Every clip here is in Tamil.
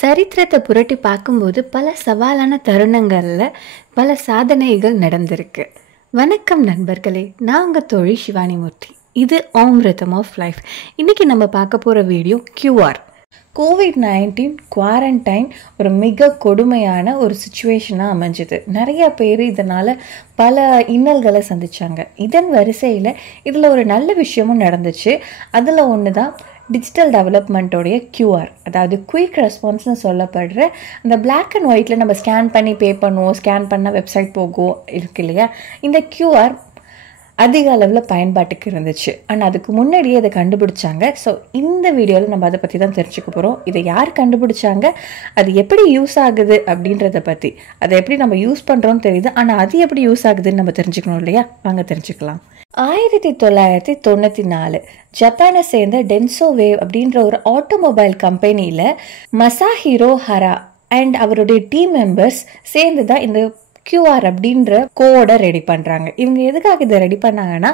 சரித்திரத்தை புரட்டி பார்க்கும்போது பல சவாலான தருணங்களில் பல சாதனைகள் நடந்திருக்கு. வணக்கம் நண்பர்களே, நான் உங்கள் தோழி சிவானி மூர்த்தி. இது அமிர்தம் ஆஃப் லைஃப். இன்றைக்கி நம்ம பார்க்க போகிற வீடியோ QR. COVID-19 குவாரண்டைன் ஒரு மிக கொடுமையான ஒரு சுச்சுவேஷனாக அமைஞ்சுது. நிறைய பேர் இதனால் பல இன்னல்களை சந்தித்தாங்க. இதன் வரிசையில் இதில் ஒரு நல்ல விஷயமும் நடந்துச்சு. அதில் ஒன்று தான் டிஜிட்டல் டெவலப்மெண்ட்டோடைய QR, அதாவது குயிக் ரெஸ்பான்ஸ்னு சொல்லப்படுற அந்த பிளாக் அண்ட் ஒயிட்டில் நம்ம ஸ்கேன் பண்ணி பே பண்ணுவோம், ஸ்கேன் பண்ணால் வெப்சைட் போகும் இருக்கு இல்லையா. இந்த QR அதிக அளவில் பயன்பாட்டுக்கு இருந்துச்சு. ஆனால் அதுக்கு முன்னாடியே இதை கண்டுபிடிச்சாங்க. ஸோ இந்த வீடியோவில் நம்ம அதை பற்றி தான் தெரிஞ்சுக்க போகிறோம். இதை யார் கண்டுபிடிச்சாங்க, அது எப்படி யூஸ் ஆகுது அப்படின்றத பற்றி. அதை எப்படி நம்ம யூஸ் பண்ணுறோன்னு தெரியுது, ஆனால் அது எப்படி யூஸ் ஆகுதுன்னு நம்ம தெரிஞ்சுக்கணும் இல்லையா. வாங்க தெரிஞ்சுக்கலாம். 1994 ஜப்பானை சேர்ந்த டென்சோ வேவ் அப்படின்ற ஒரு ஆட்டோமொபைல் கம்பெனியில் மசாஹிரோ ஹரா அண்ட் அவருடைய டீம் மெம்பர்ஸ் சேர்ந்து தான் இந்த QR அப்படின்ற கோடை ரெடி பண்ணுறாங்க. இவங்க எதுக்காக இதை ரெடி பண்ணாங்கன்னா,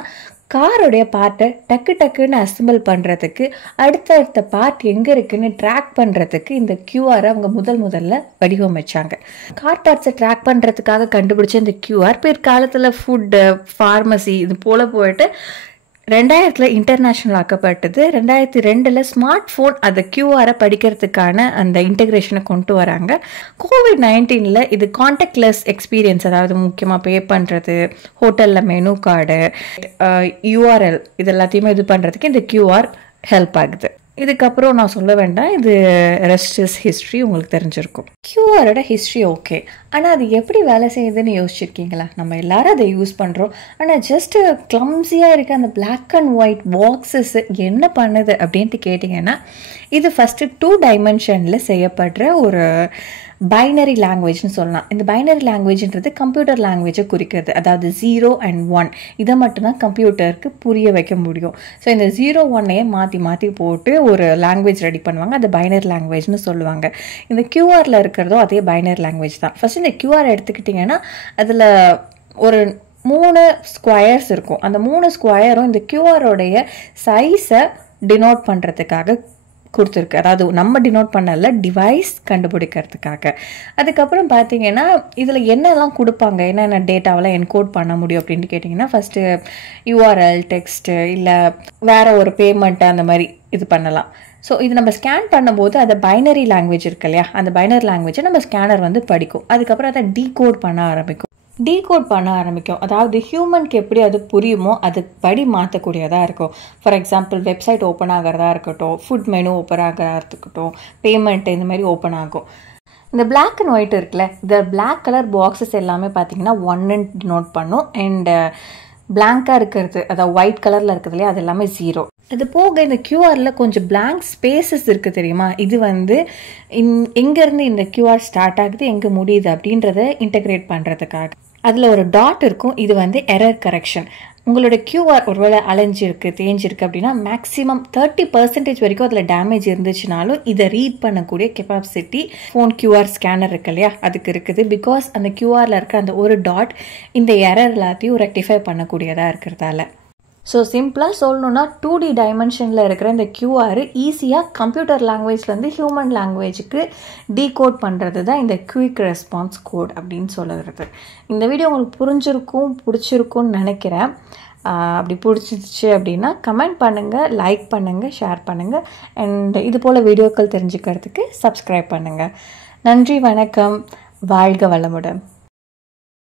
காரோடைய பார்ட்டை டக்குன்னு அசம்பிள் பண்ணுறதுக்கு, அடுத்தடுத்த பார்ட் எங்கே இருக்குன்னு ட்ராக் பண்ணுறதுக்கு இந்த QR அவங்க முதல்ல வடிவமைச்சாங்க. கார் பார்ட்ஸை ட்ராக் பண்ணுறதுக்காக கண்டுபிடிச்ச இந்த QR பிற்காலத்தில் ஃபுட்டு, ஃபார்மசி இது போல் போயிட்டு 2000 இன்டர்நேஷ்னல் ஆக்கப்பட்டது. 2002 ஸ்மார்ட் ஃபோன் அந்த QR படிக்கிறதுக்கான அந்த இன்டெகிரேஷனை கொண்டு வராங்க. COVID-19 இது கான்டாக்ட்லெஸ் எக்ஸ்பீரியன்ஸ், அதாவது முக்கியமாக பே பண்ணுறது, ஹோட்டலில் மெனு கார்டு, URL இது எல்லாத்தையுமே இது பண்ணுறதுக்கு இந்த QR ஹெல்ப் ஆகுது. இதுக்கப்புறம் நான் சொல்ல வேண்டாம், இது ரெஸ்ட் இஸ் ஹிஸ்ட்ரி, உங்களுக்கு தெரிஞ்சிருக்கும். QRோட ஹிஸ்ட்ரி ஓகே, ஆனால் அது எப்படி வேலை செய்யுதுன்னு யோசிச்சிருக்கீங்களா? நம்ம எல்லாரும் அதை யூஸ் பண்ணுறோம், ஆனால் ஜஸ்ட்டு கிளம்ஸியாக இருக்க அந்த பிளாக் அண்ட் ஒயிட் பாக்ஸஸ் என்ன பண்ணுது அப்படின்ட்டு கேட்டிங்கன்னா, இது ஃபஸ்ட்டு 2 டைமென்ஷனில் செய்யப்படுற ஒரு பைனரி லாங்குவேஜ்னு சொல்லலாம். இந்த பைனரி லாங்குவேஜ்ன்றது கம்ப்யூட்டர் லாங்குவேஜை குறிக்கிறது, அதாவது 0 and 1 இதை மட்டும்தான் கம்ப்யூட்டருக்கு புரிய வைக்க முடியும். ஸோ இந்த 0, 1 மாற்றி போட்டு ஒரு லாங்குவேஜ் ரெடி பண்ணுவாங்க, அது பைனரி லாங்குவேஜ்னு சொல்லுவாங்க. இந்த QRல இருக்கிறதோ அதே பைனரி லாங்குவேஜ் தான். ஃபஸ்ட்டு இந்த QR எடுத்துக்கிட்டிங்கன்னா அதில் ஒரு 3 ஸ்கொயர்ஸ் இருக்கும். அந்த 3 ஸ்கொயரும் இந்த QRோடைய சைஸை டினோட் பண்ணுறதுக்காக கொடுத்துருக்கு. அதாவது நம்ம டினோட் பண்ணல, டிவைஸ் கண்டுபிடிக்கிறதுக்காக. அதுக்கப்புறம் பார்த்தீங்கன்னா இதில் என்னெல்லாம் கொடுப்பாங்க, என்னென்ன டேட்டாவெல்லாம் என்கோட் பண்ண முடியும் அப்படின்னு கேட்டிங்கன்னா, ஃபஸ்ட்டு URL, டெக்ஸ்ட்டு, இல்லை வேறு ஒரு பேமெண்ட்டு அந்த மாதிரி இது பண்ணலாம். ஸோ இது நம்ம ஸ்கேன் பண்ணும்போது அதை பைனரி லாங்குவேஜ் இருக்கு இல்லையா, அந்த பைனரி லாங்குவேஜை நம்ம ஸ்கேனர் வந்து படிக்கும். அதுக்கப்புறம் அதை டீகோட் பண்ண ஆரம்பிக்கும். அதாவது ஹியூமனுக்கு எப்படி அது புரியுமோ அது படி மாற்றக்கூடியதாக இருக்கும். ஃபார் எக்ஸாம்பிள் வெப்சைட் ஓப்பன் ஆகிறதா இருக்கட்டும், ஃபுட் மெனு ஓப்பன் ஆகிறதா இருக்கட்டும், பேமெண்ட் இந்த மாதிரி ஓப்பன் ஆகும். இந்த பிளாக் அண்ட் ஒயிட் இருக்குல்ல, இந்த பிளாக் கலர் பாக்ஸஸ் எல்லாமே பார்த்தீங்கன்னா 1 நோட் பண்ணும். அண்ட் பிளாங்காக இருக்கிறது, அதாவது ஒயிட் கலரில் இருக்கிறது இல்லையா, அது எல்லாமே 0. அது போக இந்த QRல கொஞ்சம் பிளாங்க் ஸ்பேசஸ் இருக்குது தெரியுமா, இது வந்து எங்கேருந்து இந்த QR ஸ்டார்ட் ஆகுது, எங்கே முடியுது அப்படின்றத இன்டெகிரேட் பண்ணுறதுக்காக. அதில் ஒரு டாட் இருக்கும், இது வந்து எரர் கரெக்ஷன். உங்களோட QR ஒருவேளை அலைஞ்சிருக்கு, தேஞ்சிருக்கு அப்படின்னா மேக்ஸிமம் 30% வரைக்கும் அதில் டேமேஜ் இருந்துச்சுனாலும் இதை ரீட் பண்ணக்கூடிய கெப்பாசிட்டி ஃபோன் QR ஸ்கேனர் இருக்கு இல்லையா அதுக்கு இருக்குது. பிகாஸ் அந்த QRல இருக்க அந்த ஒரு டாட் இந்த எரர் எல்லாத்தையும் ரெக்டிஃபை பண்ணக்கூடியதாக இருக்கிறதால. ஸோ சிம்பிளாக சொல்லணுன்னா 2D டைமென்ஷனில் இருக்கிற இந்த QR ஈஸியாக கம்ப்யூட்டர் லாங்குவேஜ்லேருந்து ஹியூமன் லாங்குவேஜுக்கு டீகோட் பண்ணுறது தான் இந்த குயிக் ரெஸ்பான்ஸ் கோட் அப்படின்னு சொல்லுறது. இந்த வீடியோ உங்களுக்கு பிடிச்சிருக்கும்னு நினைக்கிறேன். அப்படி பிடிச்சிச்சு அப்படின்னா கமெண்ட் பண்ணுங்கள், லைக் பண்ணுங்கள், ஷேர் பண்ணுங்கள். அண்ட் இது போல் வீடியோக்கள் தெரிஞ்சுக்கிறதுக்கு சப்ஸ்கிரைப் பண்ணுங்கள். நன்றி, வணக்கம், வாழ்க வளமுடன்.